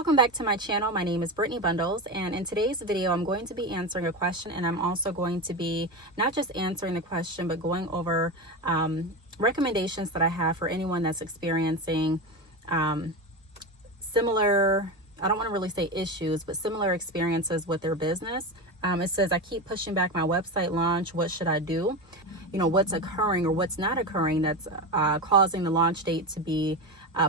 Welcome back to my channel. My name is Brittney Bundles, and in today's video I'm going to be answering a question, and I'm also going to be not just answering the question but going over recommendations that I have for anyone that's experiencing similar, I don't want to really say issues, but similar experiences with their business. It says, I keep pushing back my website launch. What should I do? You know, what's occurring or what's not occurring that's causing the launch date to be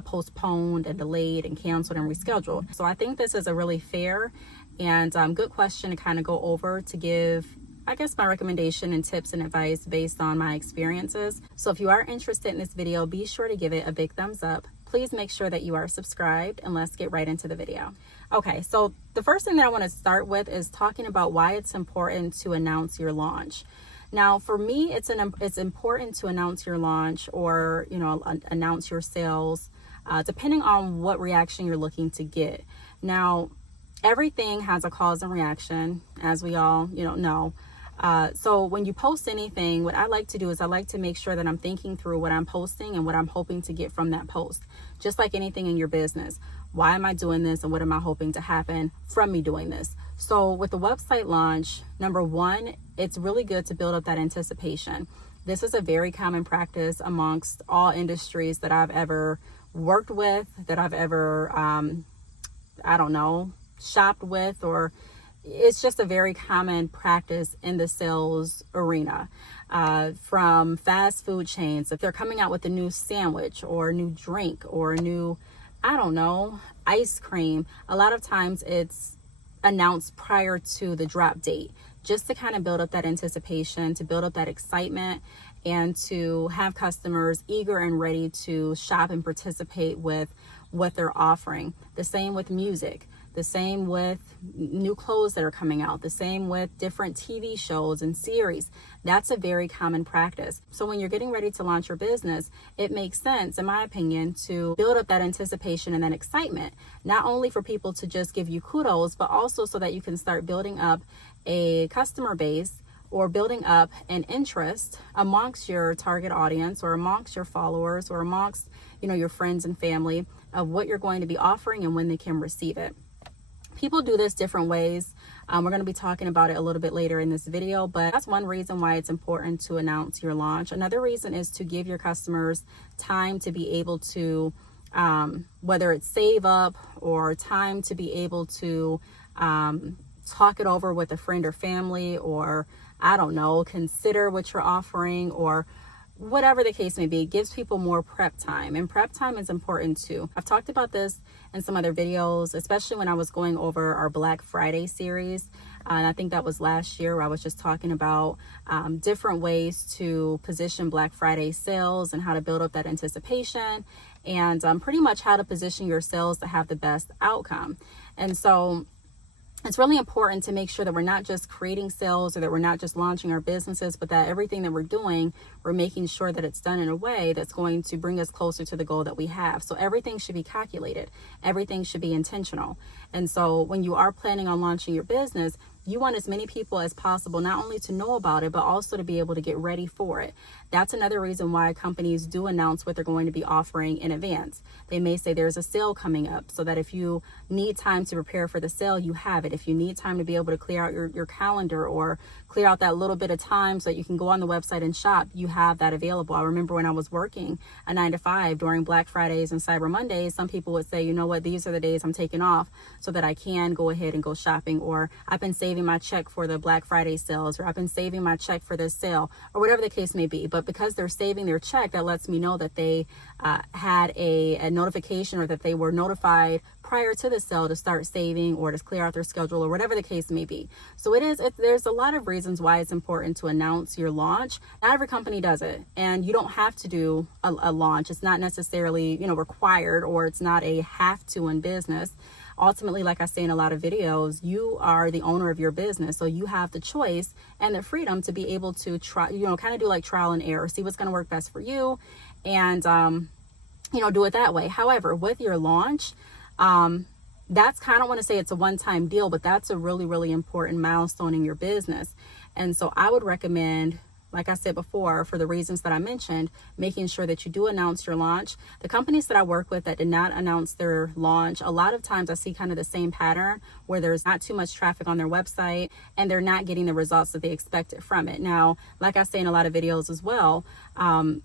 postponed and delayed and canceled and rescheduled. So I think this is a really fair and good question to kind of go over, to give, I guess, my recommendation and tips and advice based on my experiences. So if you are interested in this video, be sure to give it a big thumbs up. Please make sure that you are subscribed, and let's get right into the video. Okay, so the first thing that I want to start with is talking about why it's important to announce your launch. Now, for me, it's important to announce your launch, or, you know, announce your sales, depending on what reaction you're looking to get. Now, everything has a cause and reaction, as we all, know. So when you post anything, what I like to do is I like to make sure that I'm thinking through what I'm posting and what I'm hoping to get from that post. Just like anything in your business. Why am I doing this, and what am I hoping to happen from me doing this? So with the website launch, number one, it's really good to build up that anticipation. This is a very common practice amongst all industries that I've ever worked with, that I've ever, shopped with, or it's just a very common practice in the sales arena. From fast food chains, if they're coming out with a new sandwich or a new drink or a new, ice cream, a lot of times it's announced prior to the drop date, just to kind of build up that anticipation, to build up that excitement, and to have customers eager and ready to shop and participate with what they're offering. The same with music. The same with new clothes that are coming out. The same with different TV shows and series. That's a very common practice. So when you're getting ready to launch your business, it makes sense, in my opinion, to build up that anticipation and that excitement, not only for people to just give you kudos, but also so that you can start building up a customer base, or building up an interest amongst your target audience, or amongst your followers, or amongst, your friends and family, of what you're going to be offering and when they can receive it. People do this different ways. We're going to be talking about it a little bit later in this video, but that's one reason why it's important to announce your launch. Another reason is to give your customers time to be able to, whether it's save up, or time to be able to talk it over with a friend or family, or consider what you're offering, or whatever the case may be. It gives people more prep time, and prep time is important too. I've talked about this in some other videos, especially when I was going over our Black Friday series. And I think that was last year, where I was just talking about different ways to position Black Friday sales and how to build up that anticipation, and pretty much how to position your sales to have the best outcome. And so it's really important to make sure that we're not just creating sales, or that we're not just launching our businesses, but that everything that we're doing, we're making sure that it's done in a way that's going to bring us closer to the goal that we have. So everything should be calculated. Everything should be intentional. And so when you are planning on launching your business, you want as many people as possible not only to know about it, but also to be able to get ready for it. That's another reason why companies do announce what they're going to be offering in advance. They may say there's a sale coming up, so that if you need time to prepare for the sale, you have it. If you need time to be able to clear out your calendar, or clear out that little bit of time so that you can go on the website and shop, you have that available. I remember when I was working a 9-to-5 during Black Fridays and Cyber Mondays, some people would say, you know what, these are the days I'm taking off so that I can go ahead and go shopping, or I've been saving my check for the Black Friday sales, or I've been saving my check for this sale, or whatever the case may be. But because they're saving their check, that lets me know that they had a notification, or that they were notified prior to the sale to start saving, or to clear out their schedule, or whatever the case may be. So there's a lot of reasons why it's important to announce your launch. Not every company does it, and you don't have to do a launch. It's not necessarily, required, or it's not a have to in business. Ultimately, like I say in a lot of videos, you are the owner of your business. So you have the choice and the freedom to be able to try, kind of do like trial and error, see what's going to work best for you, and, do it that way. However, with your launch, that's kind of, want to say it's a one-time deal, but that's a really, really important milestone in your business. And so I would recommend like I said before, for the reasons that I mentioned, making sure that you do announce your launch. The companies that I work with that did not announce their launch, a lot of times I see kind of the same pattern where there's not too much traffic on their website and they're not getting the results that they expected from it. Now, like I say in a lot of videos as well,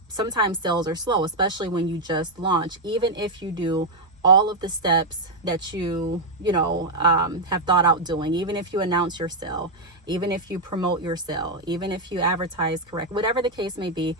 sometimes sales are slow, especially when you just launch. Even if you do all of the steps that you have thought out doing, even if you announce your sale, even if you promote your sale, even if you advertise correct, whatever the case may be,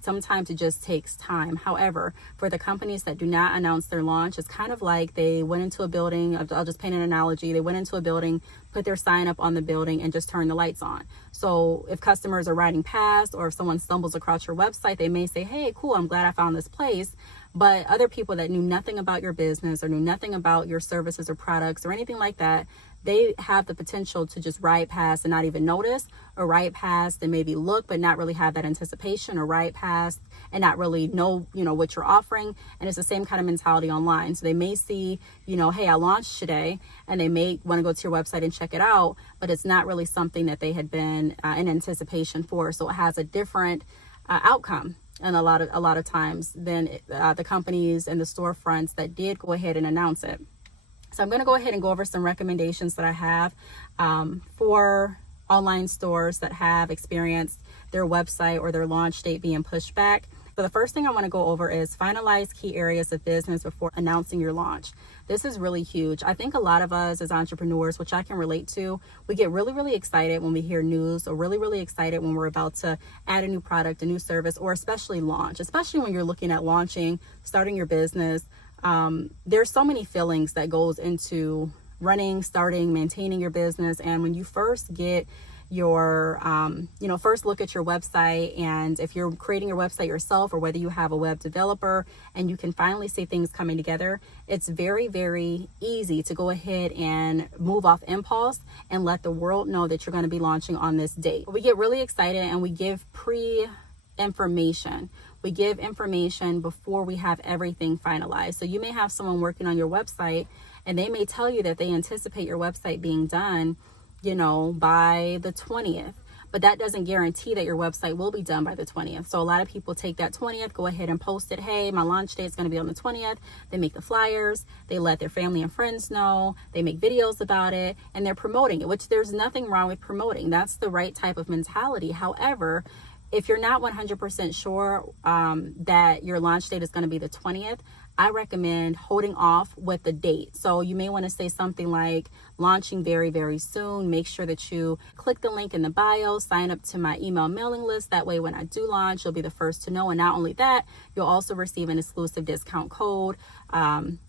sometimes it just takes time. However, for the companies that do not announce their launch, it's kind of like they went into a building. I'll just paint an analogy. They went into a building, put their sign up on the building, and just turned the lights on. So if customers are riding past, or if someone stumbles across your website, they may say, hey, cool, I'm glad I found this place. But other people that knew nothing about your business or knew nothing about your services or products or anything like that, they have the potential to just ride past and not even notice, or ride past and maybe look but not really have that anticipation, or ride past and not really know what you're offering. And it's the same kind of mentality online. So they may see, hey, I launched today, and they may want to go to your website and check it out, but it's not really something that they had been in anticipation for. So it has a different outcome, and a lot of times than the companies and the storefronts that did go ahead and announce it. So I'm going to go ahead and go over some recommendations that I have for online stores that have experienced their website or their launch date being pushed back. So the first thing I want to go over is finalize key areas of business before announcing your launch. This is really huge. I think a lot of us as entrepreneurs, which I can relate to, we get really, really excited when we hear news, or really, really excited when we're about to add a new product, a new service, or especially launch, especially when you're looking at launching, starting your business. There's so many feelings that goes into running, starting, maintaining your business. And when you first get your, first look at your website, and if you're creating your website yourself, or whether you have a web developer, and you can finally see things coming together, it's very, very easy to go ahead and move off impulse and let the world know that you're going to be launching on this date. We get really excited and we give information. We give information before we have everything finalized. So you may have someone working on your website, and they may tell you that they anticipate your website being done, by the 20th. But that doesn't guarantee that your website will be done by the 20th. So a lot of people take that 20th, go ahead and post it. Hey, my launch date is going to be on the 20th. They make the flyers. They let their family and friends know. They make videos about it, and they're promoting it, which there's nothing wrong with promoting. That's the right type of mentality. However, if you're not 100% sure that your launch date is going to be the 20th, I recommend holding off with the date. So you may want to say something like launching very, very soon. Make sure that you click the link in the bio, sign up to my email mailing list. That way, when I do launch, you'll be the first to know. And not only that, you'll also receive an exclusive discount code,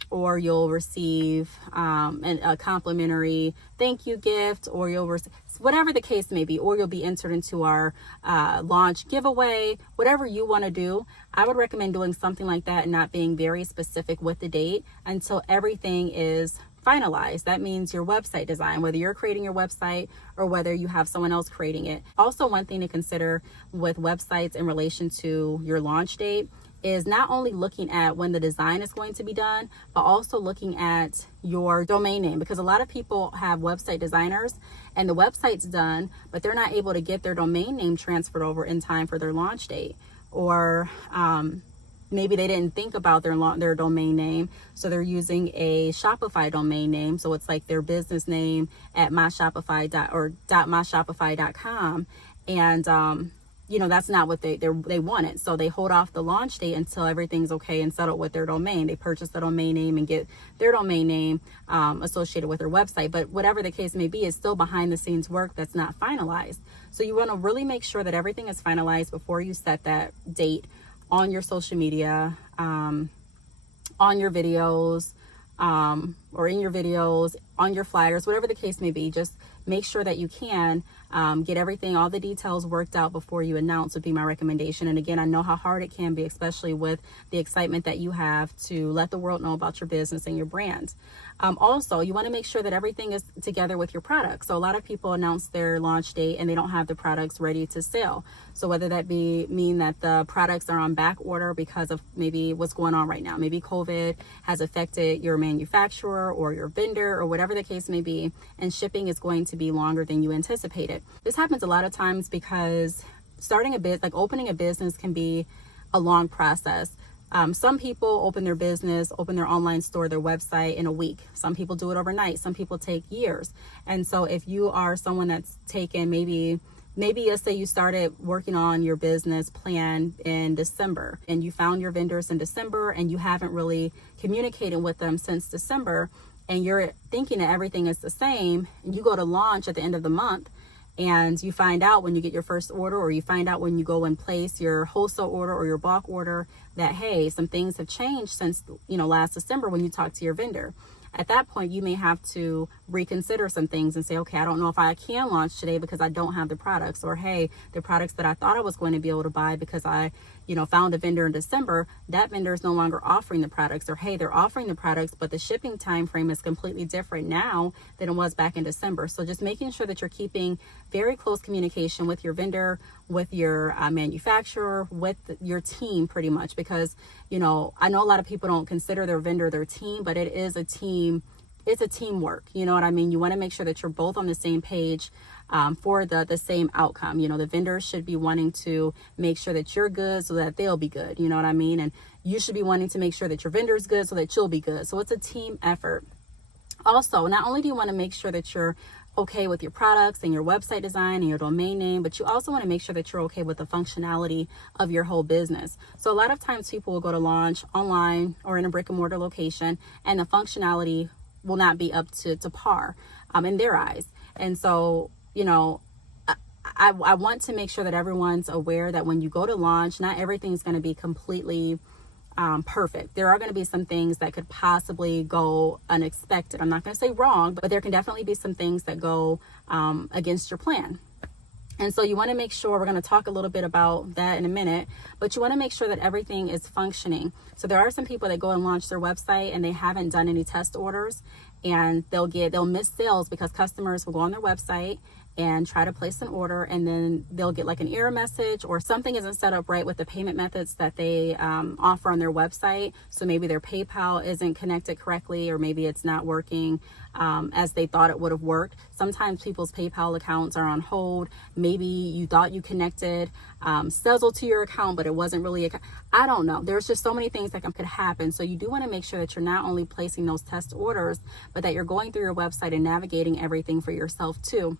or you'll receive a complimentary thank you gift, or you'll receive whatever the case may be, or you'll be entered into our launch giveaway. Whatever you want to do, I would recommend doing something like that and not being very specific with the date until everything is finalized. That means your website design, whether you're creating your website or whether you have someone else creating it. Also, one thing to consider with websites in relation to your launch date is not only looking at when the design is going to be done, but also looking at your domain name, because a lot of people have website designers and the website's done, but they're not able to get their domain name transferred over in time for their launch date. Or maybe they didn't think about their domain name, so they're using a Shopify domain name. So it's like their business name at myshopify.com, and that's not what they wanted. So they hold off the launch date until everything's okay and settled with their domain. They purchase the domain name and get their domain name associated with their website. But whatever the case may be, is still behind the scenes work that's not finalized. So you want to really make sure that everything is finalized before you set that date on your social media, on your videos, or in your videos, on your flyers, whatever the case may be. Just make sure that you can get everything, all the details worked out before you announce would be my recommendation. And again, I know how hard it can be, especially with the excitement that you have to let the world know about your business and your brand. Also, you want to make sure that everything is together with your product. So a lot of people announce their launch date and they don't have the products ready to sell. So whether that mean that the products are on back order because of maybe what's going on right now, maybe COVID has affected your manufacturer or your vendor or whatever the case may be, and shipping is going to be longer than you anticipated. This happens a lot of times because starting a business, like opening a business, can be a long process. Some people open their business, open their online store, their website in a week. Some people do it overnight. Some people take years. And so if you are someone that's taken maybe let's say you started working on your business plan in December, and you found your vendors in December, and you haven't really communicated with them since December, and you're thinking that everything is the same, and you go to launch at the end of the month, and you find out when you get your first order, or you find out when you go and place your wholesale order or your bulk order, that, hey, some things have changed since, last December when you talked to your vendor. At that point, you may have to reconsider some things and say, okay, I don't know if I can launch today because I don't have the products, or hey, the products that I thought I was going to be able to buy because I, found a vendor in December, that vendor is no longer offering the products, or hey, they're offering the products, but the shipping time frame is completely different now than it was back in December. So just making sure that you're keeping very close communication with your vendor, with your manufacturer, with your team, pretty much, because, I know a lot of people don't consider their vendor their team, but it is a team. It's a teamwork. You know what I mean? You want to make sure that you're both on the same page for the same outcome. The vendors should be wanting to make sure that you're good so that they'll be good. You know what I mean? And you should be wanting to make sure that your vendor's good so that you'll be good. So it's a team effort. Also, not only do you want to make sure that you're okay with your products and your website design and your domain name, but you also want to make sure that you're okay with the functionality of your whole business. So a lot of times people will go to launch online or in a brick and mortar location, and the functionality will not be up to par in their eyes. And so, I want to make sure that everyone's aware that when you go to launch, not everything's going to be completely perfect. There are going to be some things that could possibly go unexpected. I'm not going to say wrong, but there can definitely be some things that go against your plan. And so you want to make sure, we're going to talk a little bit about that in a minute, but you want to make sure that everything is functioning. So there are some people that go and launch their website and they haven't done any test orders, and they'll miss sales because customers will go on their website and try to place an order, and then they'll get like an error message, or something isn't set up right with the payment methods that they offer on their website. So maybe their PayPal isn't connected correctly, or maybe it's not working as they thought it would have worked. Sometimes people's PayPal accounts are on hold. Maybe you thought you connected Sezzle to your account, but it wasn't really I don't know. There's just so many things that could happen. So you do want to make sure that you're not only placing those test orders, but that you're going through your website and navigating everything for yourself too.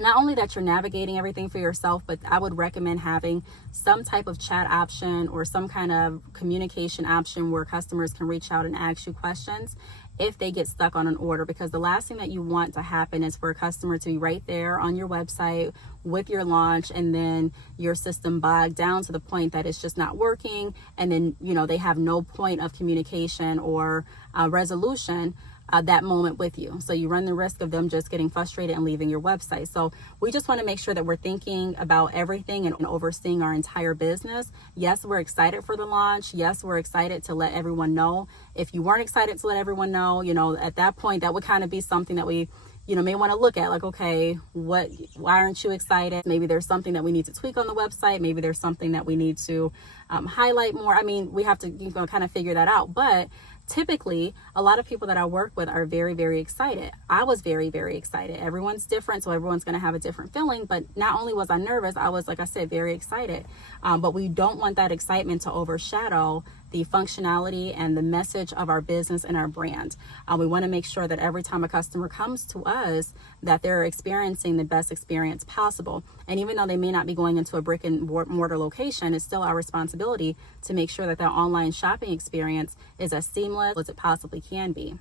Not only that you're navigating everything for yourself, but I would recommend having some type of chat option or some kind of communication option where customers can reach out and ask you questions if they get stuck on an order, because the last thing that you want to happen is for a customer to be right there on your website with your launch, and then your system bogged down to the point that it's just not working, and then they have no point of communication or resolution that moment with you. So you run the risk of them just getting frustrated and leaving your website. So we just want to make sure that we're thinking about everything and overseeing our entire business. Yes, we're excited for the launch. Yes, we're excited to let everyone know. If you weren't excited to let everyone know, at that point, that would kind of be something that we may want to look at, like, okay, why aren't you excited? Maybe there's something that we need to tweak on the website. Maybe there's something that we need to highlight more. I mean, we have to kind of figure that out. But typically, a lot of people that I work with are very, very excited. I was very, very excited. Everyone's different, so everyone's going to have a different feeling. But not only was I nervous, I was, like I said, very excited. But we don't want that excitement to overshadow the functionality and the message of our business and our brand. We want to make sure that every time a customer comes to us, that they're experiencing the best experience possible. And even though they may not be going into a brick and mortar location, it's still our responsibility to make sure that their online shopping experience is as seamless as it possibly can be.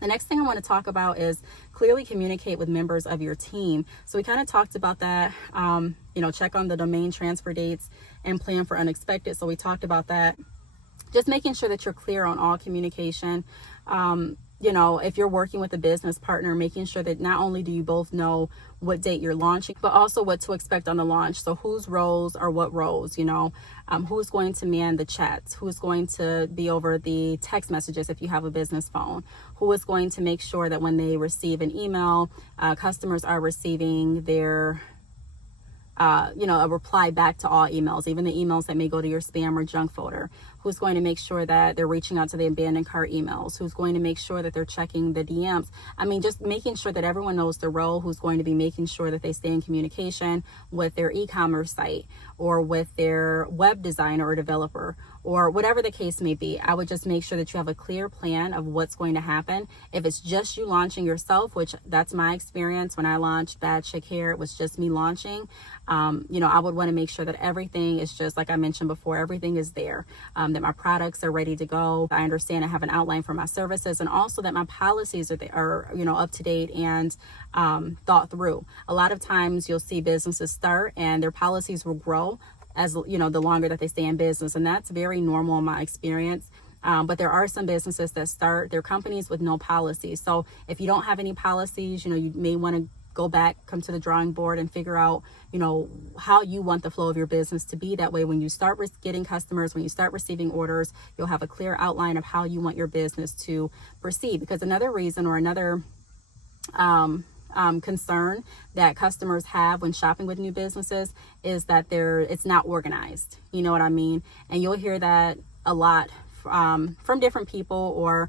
The next thing I want to talk about is clearly communicate with members of your team. So we kind of talked about that, check on the domain transfer dates and plan for unexpected. So we talked about that. Just making sure that you're clear on all communication. If you're working with a business partner, making sure that not only do you both know what date you're launching, but also what to expect on the launch. So whose roles are what roles, who's going to man the chats, who's going to be over the text messages if you have a business phone, who is going to make sure that when they receive an email, customers are receiving their a reply back to all emails, even the emails that may go to your spam or junk folder. who's going to make sure that they're reaching out to the abandoned cart emails, who's going to make sure that they're checking the DMs. I mean, just making sure that everyone knows the role, who's going to be making sure that they stay in communication with their e-commerce site or with their web designer or developer or whatever the case may be. I would just make sure that you have a clear plan of what's going to happen. If it's just you launching yourself, which that's my experience when I launched Bad Chick Hair, it was just me launching. I would want to make sure that everything is just like I mentioned before, everything is there, that my products are ready to go. I understand I have an outline for my services, and also that my policies are up to date and thought through. A lot of times you'll see businesses start and their policies will grow as the longer that they stay in business, and that's very normal in my experience. But there are some businesses that start their companies with no policies. So if you don't have any policies, you may want to go back, come to the drawing board and figure out, how you want the flow of your business to be. That way, when you start getting customers, when you start receiving orders, you'll have a clear outline of how you want your business to proceed. Because another reason or another concern that customers have when shopping with new businesses is that it's not organized. You know what I mean? And you'll hear that a lot from different people or,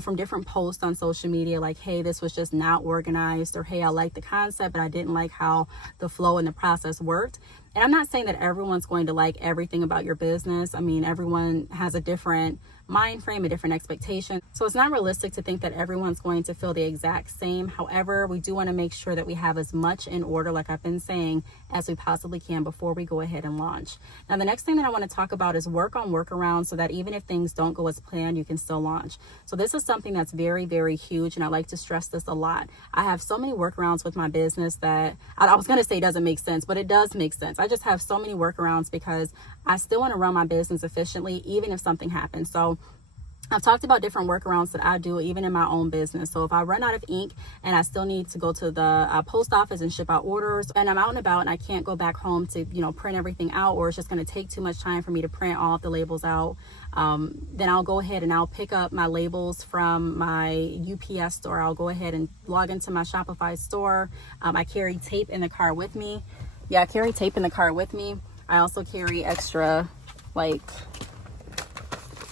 from different posts on social media, like, hey, this was just not organized, or hey, I like the concept, but I didn't like how the flow and the process worked. And I'm not saying that everyone's going to like everything about your business. I mean, everyone has a different mind frame, a different expectation. So it's not realistic to think that everyone's going to feel the exact same. However, we do want to make sure that we have as much in order, like I've been saying, as we possibly can before we go ahead and launch. Now, the next thing that I want to talk about is work on workarounds so that even if things don't go as planned, you can still launch. So this is something that's very, very huge, and I like to stress this a lot. I have so many workarounds with my business that I was going to say doesn't make sense, but it does make sense. I just have so many workarounds because I still want to run my business efficiently, even if something happens. So I've talked about different workarounds that I do even in my own business. So if I run out of ink and I still need to go to the post office and ship out orders, and I'm out and about and I can't go back home to, print everything out, or it's just going to take too much time for me to print all of the labels out, then I'll go ahead and I'll pick up my labels from my UPS store. I'll go ahead and log into my Shopify store. I carry tape in the car with me. Yeah, I carry tape in the car with me. I also carry extra,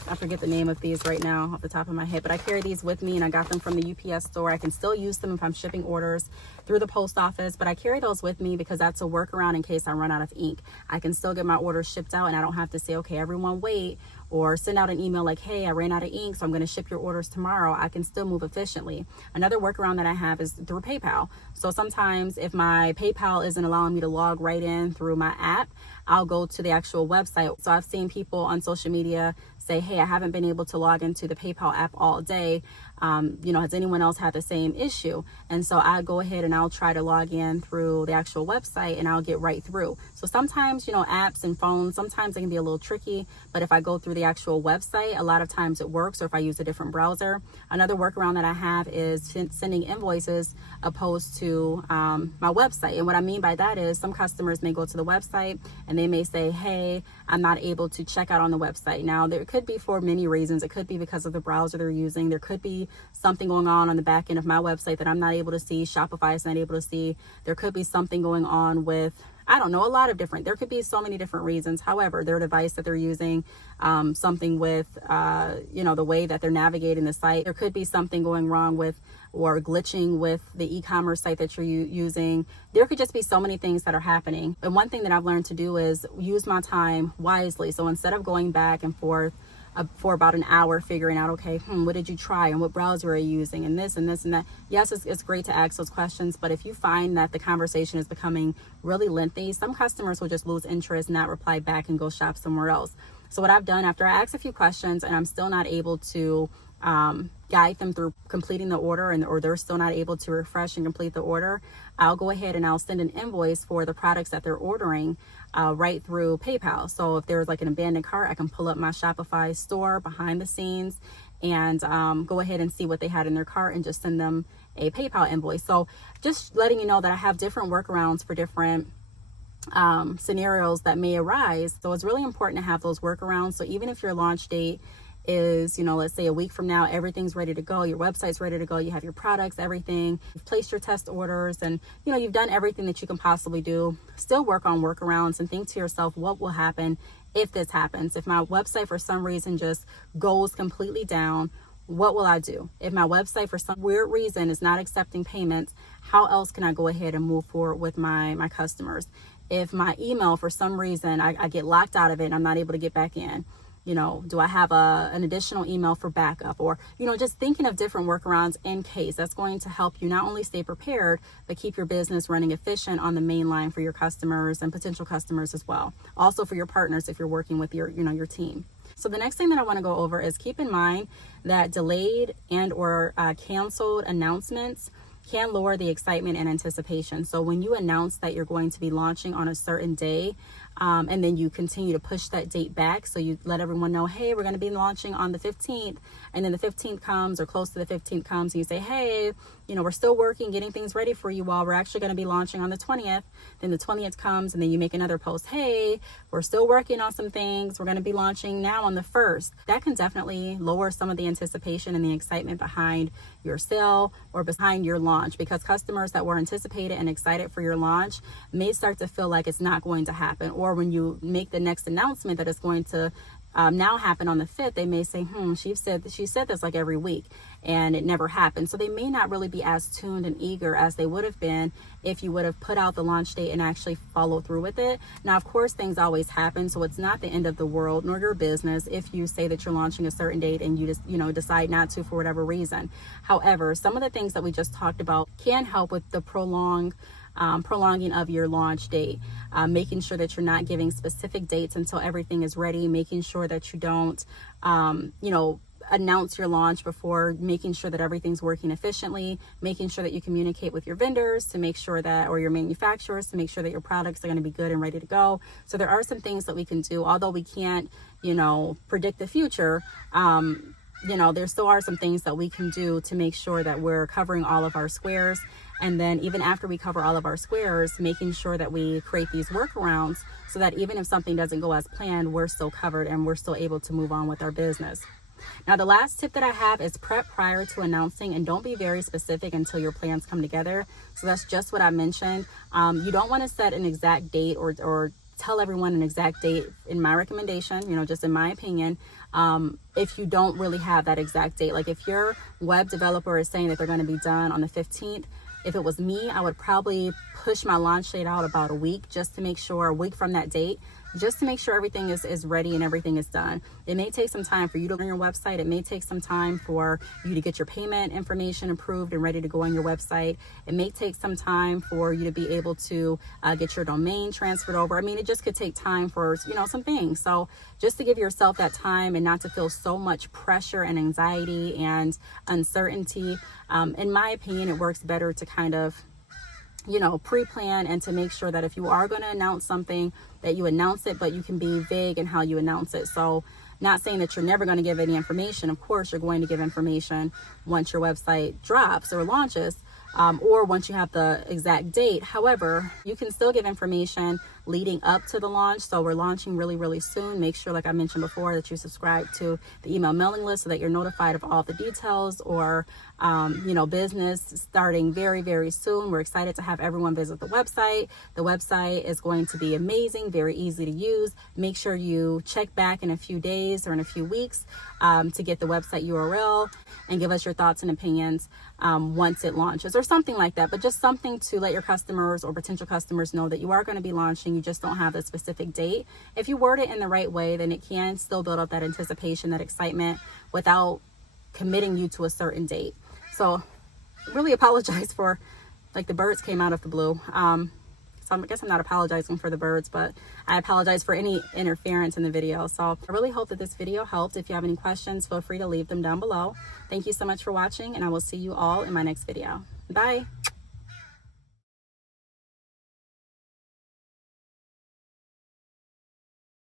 I forget the name of these right now off the top of my head, but I carry these with me and I got them from the UPS store. I can still use them if I'm shipping orders through the post office, but I carry those with me because that's a workaround in case I run out of ink. I can still get my orders shipped out and I don't have to say, okay, everyone wait, or send out an email like, hey, I ran out of ink, so I'm going to ship your orders tomorrow. I can still move efficiently. Another workaround that I have is through PayPal. So sometimes if my PayPal isn't allowing me to log right in through my app, I'll go to the actual website. So I've seen people on social media say, hey, I haven't been able to log into the PayPal app all day. Has anyone else had the same issue? And so I go ahead and I'll try to log in through the actual website and I'll get right through. So sometimes, apps and phones, sometimes they can be a little tricky, but if I go through the actual website, a lot of times it works, or if I use a different browser. Another workaround that I have is sending invoices opposed to my website. And what I mean by that is some customers may go to the website and they may say, hey, I'm not able to check out on the website. Now, there could be for many reasons. It could be because of the browser they're using. There could be something going on the back end of my website that I'm not able to see. Shopify is not able to see. There could be something going on with, I don't know, there could be so many different reasons. However, their device that they're using, something with, the way that they're navigating the site. There could be something going wrong with or glitching with the e-commerce site that you're using. There could just be so many things that are happening. And one thing that I've learned to do is use my time wisely. So instead of going back and forth for about an hour figuring out, okay, what did you try and what browser are you using and this and this and that. Yes, it's great to ask those questions, but if you find that the conversation is becoming really lengthy, some customers will just lose interest, not reply back, and go shop somewhere else. So what I've done after I ask a few questions and I'm still not able to guide them through completing the order, or they're still not able to refresh and complete the order, I'll go ahead and I'll send an invoice for the products that they're ordering right through PayPal. So if there's like an abandoned cart, I can pull up my Shopify store behind the scenes and go ahead and see what they had in their cart and just send them a PayPal invoice. So just letting you know that I have different workarounds for different scenarios that may arise. So it's really important to have those workarounds. So even if your launch date is, let's say a week from now, everything's ready to go. Your website's ready to go. You have your products, everything. You've placed your test orders and, you've done everything that you can possibly do. Still work on workarounds and think to yourself, what will happen if this happens? If my website for some reason just goes completely down, what will I do? If my website for some weird reason is not accepting payments, how else can I go ahead and move forward with my customers? If my email for some reason I get locked out of it and I'm not able to get back in, do I have an additional email for backup? Or, just thinking of different workarounds in case. That's going to help you not only stay prepared, but keep your business running efficient on the main line for your customers and potential customers as well. Also for your partners if you're working with your team. So the next thing that I want to go over is keep in mind that delayed and or canceled announcements can lower the excitement and anticipation. So when you announce that you're going to be launching on a certain day, and then you continue to push that date back. So you let everyone know, hey, we're going to be launching on the 15th. And then the 15th comes or close to the 15th comes and you say, hey, we're still working, getting things ready for you all. We're actually going to be launching on the 20th. Then the 20th comes and then you make another post. Hey, we're still working on some things. We're going to be launching now on the 1st. That can definitely lower some of the anticipation and the excitement behind your sale or behind your launch, because customers that were anticipated and excited for your launch may start to feel like it's not going to happen. Or when you make the next announcement that it's going to now happen on the 5th, they may say, she said this like every week and it never happened. So they may not really be as tuned and eager as they would have been if you would have put out the launch date and actually follow through with it. Now, of course, things always happen. So it's not the end of the world nor your business if you say that you're launching a certain date and you just, decide not to for whatever reason. However, some of the things that we just talked about can help with the prolonging of your launch date, making sure that you're not giving specific dates until everything is ready, making sure that you don't, announce your launch before, making sure that everything's working efficiently, making sure that you communicate with your vendors to make sure that, or your manufacturers to make sure that your products are going to be good and ready to go. So there are some things that we can do, although we can't, predict the future. There still are some things that we can do to make sure that we're covering all of our squares. And then even after we cover all of our squares, making sure that we create these workarounds so that even if something doesn't go as planned, we're still covered and we're still able to move on with our business. Now, the last tip that I have is prep prior to announcing and don't be very specific until your plans come together. So that's just what I mentioned. You don't want to set an exact date or tell everyone an exact date. In my recommendation, just in my opinion, if you don't really have that exact date. Like if your web developer is saying that they're going to be done on the 15th, if it was me, I would probably push my launch date out about a week just to make sure, a week from that date, just to make sure everything is ready and everything is done. It may take some time for you to run your website. It may take some time for you to get your payment information approved and ready to go on your website. It may take some time for you to be able to get your domain transferred over. I mean, it just could take time for, some things. So just to give yourself that time and not to feel so much pressure and anxiety and uncertainty, in my opinion, it works better to kind of pre-plan and to make sure that if you are going to announce something, that you announce it, but you can be vague in how you announce it. So not saying that you're never going to give any information. Of course, you're going to give information once your website drops or launches, or once you have the exact date. However, you can still give information leading up to the launch. So we're launching really, really soon. Make sure, like I mentioned before, that you subscribe to the email mailing list so that you're notified of all the details or, business starting very, very soon. We're excited to have everyone visit the website. The website is going to be amazing, very easy to use. Make sure you check back in a few days or in a few weeks to get the website URL and give us your thoughts and opinions once it launches or something like that. But just something to let your customers or potential customers know that you are going to be launching. You just don't have a specific date. If you word it in the right way, then it can still build up that anticipation, that excitement without committing you to a certain date. So really apologize for, like, the birds came out of the blue. So I guess I'm not apologizing for the birds, but I apologize for any interference in the video. So I really hope that this video helped. If you have any questions, feel free to leave them down below. Thank you so much for watching, and I will see you all in my next video. Bye.